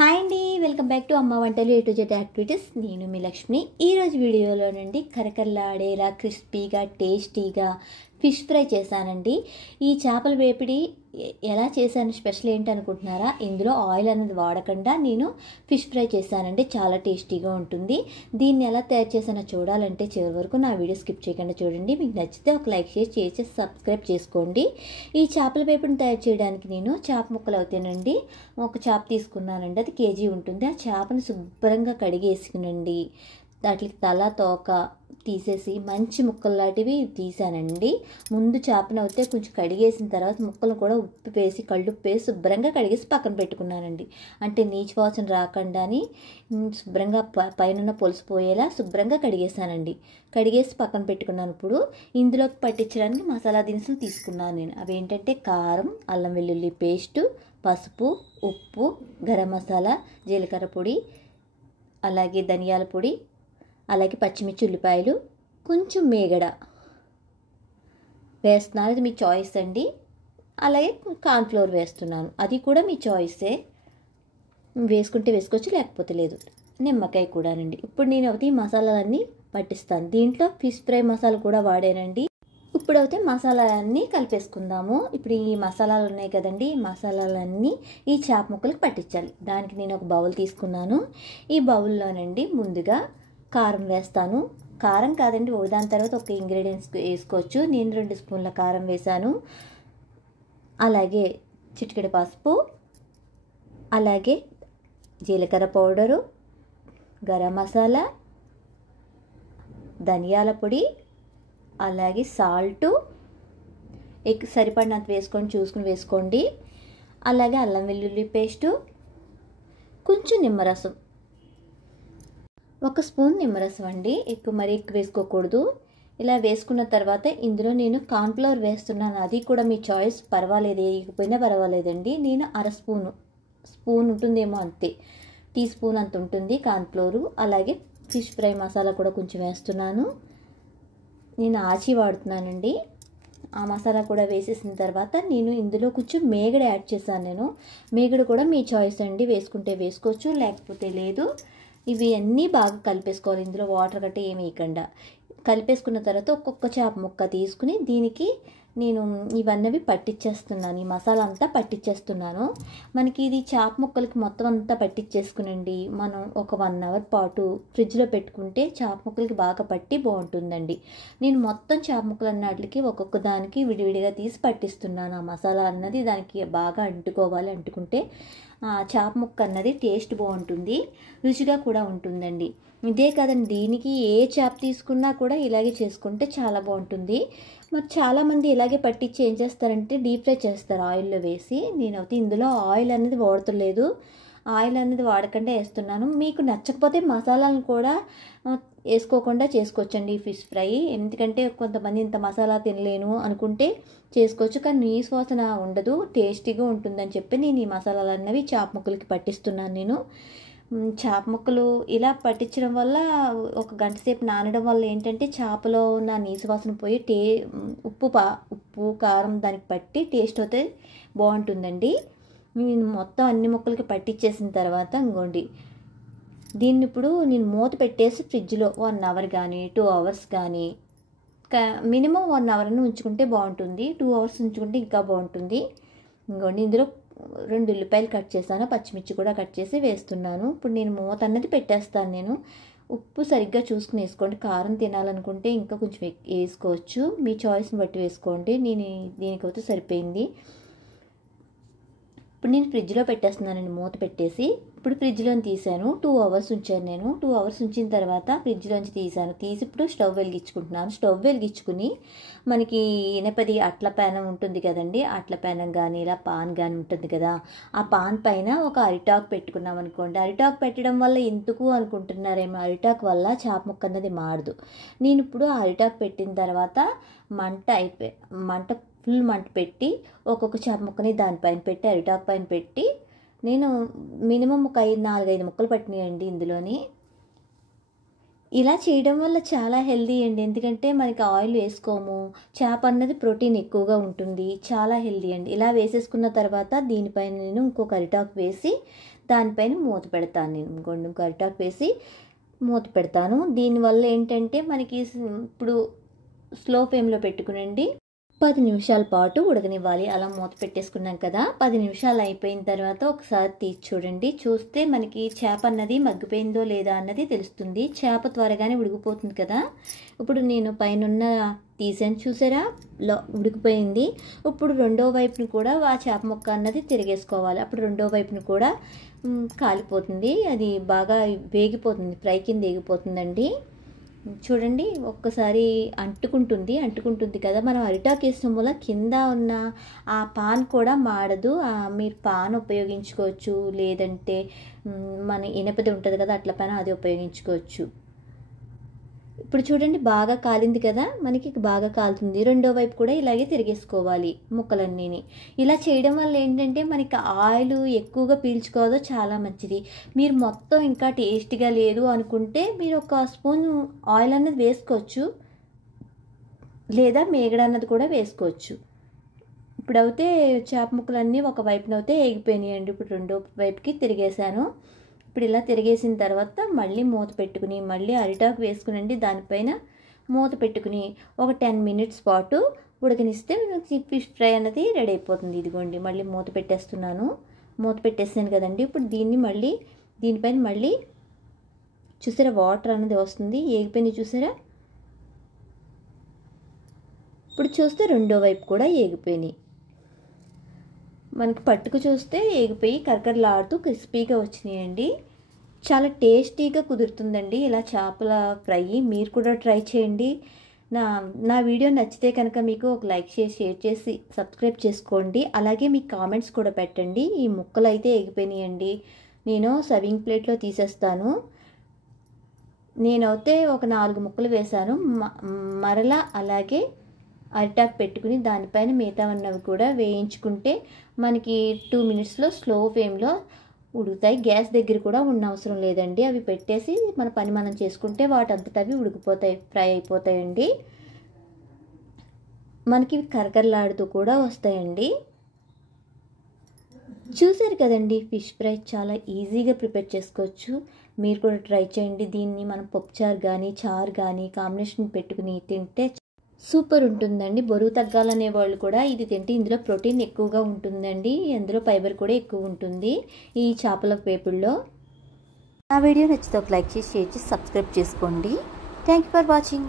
Hi అండి, welcome back to అమ్మ వంటలు ఏ టు జెడ్ యాక్టివిటీస్. నేను మీ లక్ష్మి. ఈరోజు వీడియోలో నుండి కరకరలాడేలా క్రిస్పీగా టేస్టీగా ఫిష్ ఫ్రై చేశానండి. ఈ చేపల వేపిడి ఎలా చేశాను, స్పెషల్ ఏంటి అనుకుంటున్నారా? ఇందులో ఆయిల్ అనేది వాడకుండా నేను ఫిష్ ఫ్రై చేశానండి. చాలా టేస్టీగా ఉంటుంది. దీన్ని ఎలా తయారు చేశానో చూడాలంటే చివరి వరకు నా వీడియో స్కిప్ చేయకుండా చూడండి. మీకు నచ్చితే ఒక లైక్ చేసి సబ్స్క్రైబ్ చేసుకోండి. ఈ చేపల వేపుడిని తయారు చేయడానికి నేను చేప ముక్కలు అవుతానండి. ఒక చేప తీసుకున్నానండి, అది కేజీ ఉంటుంది. ఆ చేపను శుభ్రంగా కడిగేసుకునండి. వాటికి తల తోక తీసేసి మంచి ముక్కలు లాంటివి తీసానండి. ముందు చేపను అయితే కొంచెం కడిగేసిన తర్వాత ముక్కలు కూడా ఉప్పు వేసి కళ్ళుప్పు వేసి శుభ్రంగా కడిగేసి పక్కన పెట్టుకున్నానండి. అంటే నీచు వాసన రాకుండా అని శుభ్రంగా పైన పొలుసు పోయేలా శుభ్రంగా కడిగేసానండి. కడిగేసి పక్కన పెట్టుకున్నాను. ఇప్పుడు ఇందులోకి పట్టించడానికి మసాలా దినుసులు తీసుకున్నాను నేను. అవి ఏంటంటే కారం, అల్లం వెల్లుల్లి పేస్టు, పసుపు, ఉప్పు, గరం మసాలా, జీలకర్ర పొడి, అలాగే ధనియాల పొడి, అలాగే పచ్చిమిర్చి, ఉల్లిపాయలు, కొంచెం మేగడ వేస్తున్నాను. అది మీ చాయిస్ అండి. అలాగే కార్న్ఫ్లోర్ వేస్తున్నాను, అది కూడా మీ చాయిసే. వేసుకుంటే వేసుకోవచ్చు, లేకపోతే లేదు. నిమ్మకాయ కూడానండి. ఇప్పుడు నేను ఈ మసాలాలన్నీ పట్టిస్తాను. దీంట్లో ఫిష్ ఫ్రై మసాలా కూడా వాడానండి. ఇప్పుడైతే మసాలాలన్నీ కలిపేసుకుందాము. ఇప్పుడు ఈ మసాలాలు ఉన్నాయి కదండి, ఈ మసాలాలన్నీ ఈ చేప ముక్కలకు పట్టించాలి. దానికి నేను ఒక బౌల్ తీసుకున్నాను. ఈ బౌల్లోనండి ముందుగా కారం వేస్తాను. కారం కాదండి, దాని తర్వాత ఒక ఇంగ్రీడియంట్స్ వేసుకోవచ్చు. నేను 2 స్పూన్ల కారం వేసాను. అలాగే చిటికెడు పసుపు, అలాగే జీలకర్ర పౌడరు, గరం మసాలా, ధనియాల పొడి, అలాగే సాల్టు సరిపడినంత చూసుకుని వేసుకోండి. అలాగే అల్లం వెల్లుల్లి పేస్టు, కొంచెం నిమ్మరసం, 1 స్పూన్ నిమ్మరసం అండి. మరీ ఎక్కువ వేసుకోకూడదు. ఇలా వేసుకున్న తర్వాత ఇందులో నేను కార్న్ఫ్లోర్ వేస్తున్నాను. అది కూడా మీ చాయిస్, పర్వాలేదు, వేయకపోయినా పర్వాలేదండి. నేను స్పూన్ ఉంటుందేమో, అంతే, టీ స్పూన్ అంత ఉంటుంది కార్న్ఫ్లోరు. అలాగే ఫిష్ ఫ్రై మసాలా కూడా కొంచెం వేస్తున్నాను. నేను ఆచి వాడుతున్నానండి. ఆ మసాలా కూడా వేసేసిన తర్వాత నేను ఇందులో కొంచెం మేగడ యాడ్ చేశాను. మేగడ కూడా మీ చాయిస్ అండి, వేసుకుంటే వేసుకోవచ్చు, లేకపోతే లేదు. ఇవి అన్నీ బాగా కలిపేసుకోవాలి. ఇందులో వాటర్ గట్ట ఏమి వేయకుండా కలిపేసుకున్న తర్వాత ఒక్కొక్క చేప ముక్క తీసుకుని దీనికి నేను ఇవన్నీ పట్టించేస్తున్నాను. ఈ మసాలా అంతా పట్టించేస్తున్నాను. మనకి ఇది చేప ముక్కలకి మొత్తం అంతా పట్టించేసుకునండి. మనం ఒక 1 అవర్ పాటు ఫ్రిడ్జ్లో పెట్టుకుంటే చేప ముక్కలకి బాగా పట్టి బాగుంటుందండి. నేను మొత్తం చేప ముక్కలు అన్నట్లకి ఒక్కొక్క దానికి విడివిడిగా తీసి పట్టిస్తున్నాను. ఆ మసాలా అన్నది దానికి బాగా అంటుకోవాలి. అంటుకుంటే చేప ముక్క అన్నది టేస్ట్ బాగుంటుంది, రుచిగా కూడా ఉంటుందండి. ఇదే కదండి, దీనికి ఏ చేప తీసుకున్నా కూడా ఇలాగే చేసుకుంటే చాలా బాగుంటుంది. మరి చాలామంది ఇలాగే పట్టించి ఏం చేస్తారంటే డీప్ ఫ్రై చేస్తారు ఆయిల్లో వేసి. నేనైతే ఇందులో ఆయిల్ అనేది వాడతలేదు. ఆయిల్ అనేది వాడకుండా వేస్తున్నాను. మీకు నచ్చకపోతే మసాలాలను కూడా వేసుకోకుండా చేసుకోవచ్చండి ఈ ఫిష్ ఫ్రై. ఎందుకంటే కొంతమంది ఇంత మసాలా తినలేను అనుకుంటే చేసుకోవచ్చు, కానీ నీసు వాసన ఉండదు, టేస్టీగా ఉంటుందని చెప్పి నేను ఈ మసాలాలు అన్నవి చేప ముక్కలకి పట్టిస్తున్నాను. నేను చేప ముక్కలు ఇలా పట్టించడం వల్ల 1 గంట సేపు నానడం వల్ల ఏంటంటే చేపలో ఉన్న నీసు వాసన పోయి ఉప్పు కారం దానికి పట్టి టేస్ట్ అయితే బాగుంటుందండి. నేను మొత్తం అన్ని ముక్కలకి పట్టించేసిన తర్వాత ఇంకోండి, దీన్ని ఇప్పుడు నేను మూత పెట్టేసి ఫ్రిడ్జ్లో 1 అవర్ కానీ 2 అవర్స్ కానీ మినిమం 1 అవర్ని ఉంచుకుంటే బాగుంటుంది. 2 అవర్స్ ఉంచుకుంటే ఇంకా బాగుంటుంది. ఇంకోండి, ఇందులో 2 ఉల్లిపాయలు కట్ చేశాను, పచ్చిమిర్చి కూడా కట్ చేసి వేస్తున్నాను. ఇప్పుడు నేను మూత అన్నది పెట్టేస్తాను. నేను ఉప్పు సరిగ్గా చూసుకుని వేసుకోండి. కారం తినాలనుకుంటే ఇంకా కొంచెం వేసుకోవచ్చు, మీ చాయిస్ని బట్టి వేసుకోండి. నేను దీనికైతే సరిపోయింది. ఇప్పుడు నేను ఫ్రిడ్జ్లో పెట్టేస్తున్నానండి, మూత పెట్టేసి. ఇప్పుడు ఫ్రిడ్జ్లో తీసాను, 2 అవర్స్ ఉంచాను నేను. 2 అవర్స్ ఉంచిన తర్వాత ఫ్రిడ్జ్లోంచి తీసి ఇప్పుడు స్టవ్ వెలిగించుకుంటున్నాను. స్టవ్ వెలిగించుకుని మనకి ఇనపది అట్ల ప్యానం ఉంటుంది కదండి, అట్ల ప్యానం కానీ ఇలా పాన్ కానీ ఉంటుంది కదా, ఆ పాన్ పైన ఒక అరిటాకు పెట్టుకున్నాం అనుకోండి. అరిటాకు పెట్టడం వల్ల ఎందుకు అనుకుంటున్నారేమో, అరిటాకు వల్ల చేప ముక్క అన్నది మాడదు. నేను ఇప్పుడు ఆ అరిటాకు పెట్టిన తర్వాత మంట ఫుల్ మంట పెట్టి ఒక్కొక్క చేప ముక్కని దానిపైన పెట్టి అరిటాకు పైన పెట్టి నేను మినిమం ఒక 4-5 ముక్కలు పట్టినాయండి ఇందులోని. ఇలా చేయడం వల్ల చాలా హెల్దీ అండి. ఎందుకంటే మనకి ఆయిల్ వేసుకోము, చేప అన్నది ప్రోటీన్ ఎక్కువగా ఉంటుంది, చాలా హెల్దీ అండి. ఇలా వేసేసుకున్న తర్వాత దీనిపైన నేను ఇంకొక అరిటాకు వేసి దానిపైన మూత పెడతాను. నేను గొండు అరిటాకు వేసి మూత పెడతాను. దీనివల్ల ఏంటంటే మనకి ఇప్పుడు స్లో ఫ్లేమ్లో పెట్టుకునండి 10 నిమిషాల పాటు ఉడకనివ్వాలి. అలా మూత పెట్టేసుకున్నాం కదా, 10 నిమిషాలు అయిపోయిన తర్వాత ఒకసారి తీసి చూడండి. చూస్తే మనకి చేప అన్నది మగ్గిపోయిందో లేదా అన్నది తెలుస్తుంది. చేప త్వరగానే ఉడికిపోతుంది కదా. ఇప్పుడు నేను పైన తీసాను, చూసారా, ఉడికిపోయింది. ఇప్పుడు రెండో వైపుని కూడా ఆ చేప ముక్క అన్నది తిరిగేసుకోవాలి. అప్పుడు రెండో వైపుని కూడా కాలిపోతుంది, అది బాగా వేగిపోతుంది, ఫ్రై కింద వేగిపోతుందండి. చూడండి, ఒక్కసారి అంటుకుంటుంది కదా. మనం అరిటాకు వేసిన వల్ల కింద ఉన్న ఆ పాన్ కూడా మాడదు. మీరు పాన్ ఉపయోగించుకోవచ్చు, లేదంటే మన ఇనపది ఉంటుంది కదా, అట్ల పైన అది ఉపయోగించుకోవచ్చు. ఇప్పుడు చూడండి, బాగా కాలింది కదా, మనకి బాగా కాలుతుంది. రెండో వైపు కూడా ఇలాగే తిరిగేసుకోవాలి ముక్కలన్నీని. ఇలా చేయడం వల్ల ఏంటంటే మనకి ఆయిల్ ఎక్కువగా పీల్చుకోవదో చాలా మంచిది. మీరు మొత్తం ఇంకా టేస్ట్గా లేదు అనుకుంటే మీరు ఒక స్పూన్ ఆయిల్ అన్నది వేసుకోవచ్చు, లేదా మేగడ అన్నది కూడా వేసుకోవచ్చు. ఇప్పుడైతే చేప ముక్కలన్నీ ఒక వైపునైతే ఎగిపోయినాయండి. ఇప్పుడు రెండో వైపుకి తిరిగేసాను. ఇప్పుడు ఇలా తిరిగేసిన తర్వాత మళ్ళీ మూత పెట్టుకుని మళ్ళీ అరిటాకు వేసుకునండి, దానిపైన మూత పెట్టుకుని ఒక 10 మినిట్స్ పాటు ఉడకనిస్తే ఫిష్ ఫ్రై అనేది రెడీ అయిపోతుంది. ఇదిగోండి, మళ్ళీ మూత పెట్టేసాను కదండి. ఇప్పుడు దీనిపైన మళ్ళీ చూసారా, వాటర్ అనేది వస్తుంది, ఏగిపోయినాయి చూసారా. ఇప్పుడు చూస్తే రెండో వైపు కూడా ఏగిపోయినాయి. మనకి పట్టుకు చూస్తే ఏగిపోయి కరకరలాడుతూ క్రిస్పీగా వచ్చినాయండి. చాలా టేస్టీగా కుదురుతుందండి ఇలా చేపల ఫ్రై. మీరు కూడా ట్రై చేయండి. నా వీడియో నచ్చితే కనుక మీకు ఒక లైక్ చేసి షేర్ చేసి సబ్స్క్రైబ్ చేసుకోండి. అలాగే మీ కామెంట్స్ కూడా పెట్టండి. ఈ ముక్కలు అయితే ఎగిపోయినాయండి, నేను సర్వింగ్ ప్లేట్లో తీసేస్తాను. నేనైతే ఒక 4 ముక్కలు వేశాను. మరలా అలాగే అరిటాకు పెట్టుకుని దానిపైన మిగతా ఉన్నవి కూడా వేయించుకుంటే మనకి 2 మినిట్స్లో స్లో ఫ్లేమ్లో ఉడుకుతాయి. గ్యాస్ దగ్గర కూడా అవసరం లేదండి. అవి పెట్టేసి మన పని మనం చేసుకుంటే వాటంతటా అవి ఉడికిపోతాయి, ఫ్రై అయిపోతాయండి. మనకి కరకరలాడుతూ కూడా వస్తాయండి. చూసారు కదండి, ఫిష్ ఫ్రై చాలా ఈజీగా ప్రిపేర్ చేసుకోవచ్చు. మీరు కూడా ట్రై చేయండి. దీన్ని మనం పప్పుచారు కానీ చారు కానీ కాంబినేషన్ పెట్టుకుని తింటే సూపర్ ఉంటుందండి. బరువు తగ్గాలనే వాళ్ళు కూడా ఇది తింటే ఇందులో ప్రోటీన్ ఎక్కువగా ఉంటుందండి, అందులో ఫైబర్ కూడా ఎక్కువ ఉంటుంది ఈ చేపల వేపుడులో. నా వీడియో నచ్చితే ఒక లైక్ చేసి షేర్ చేసి సబ్స్క్రైబ్ చేసుకోండి. Thank you for watching.